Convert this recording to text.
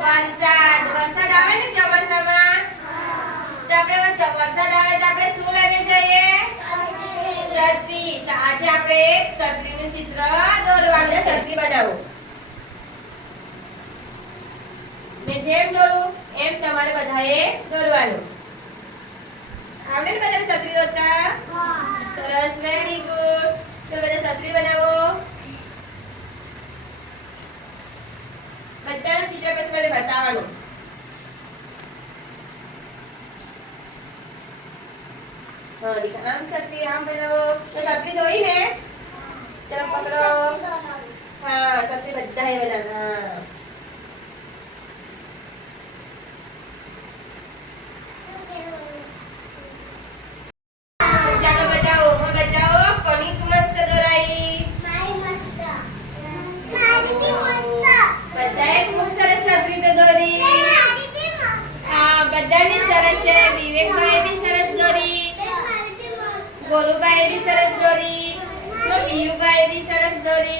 વરસાદ. આવે ને ચોમાસામાં? તો આપણે વરસાદ આવે તો આપણે શું લઈને જઈએ? છત્રી તો આજે આપણે એક છત્રીનું ચિત્ર દોરવાનું છત્રી બનાવો. મેં જેમ દોરું, એમ તમારે બધાએ દોરવાનું. આવડે ને બધા છત્રી દોરતા? સરસ વેરી ગુડ તો બધા છત્રી બનાવો. બધાનું ચિત્ર પછી બતાવવાનું. હા દીકરા આમ છત્રી આમ બનાવો તો છત્રી જોઈ ને? ચલો પકડો. હા છત્રી બધાએ બનાવવાના હા ચાલો બતાવો હા બતાવો કોની મસ્ત દોરાઈ બધાએ ખૂબ સરસ છત્રી તો દોરી હા બધાની સરસ છે. વિવેકભાઈ બી સરસ દોરી. ગોલુભાઈ બી સરસ દોરી. જો પિયુભાઈ બી સરસ દોરી.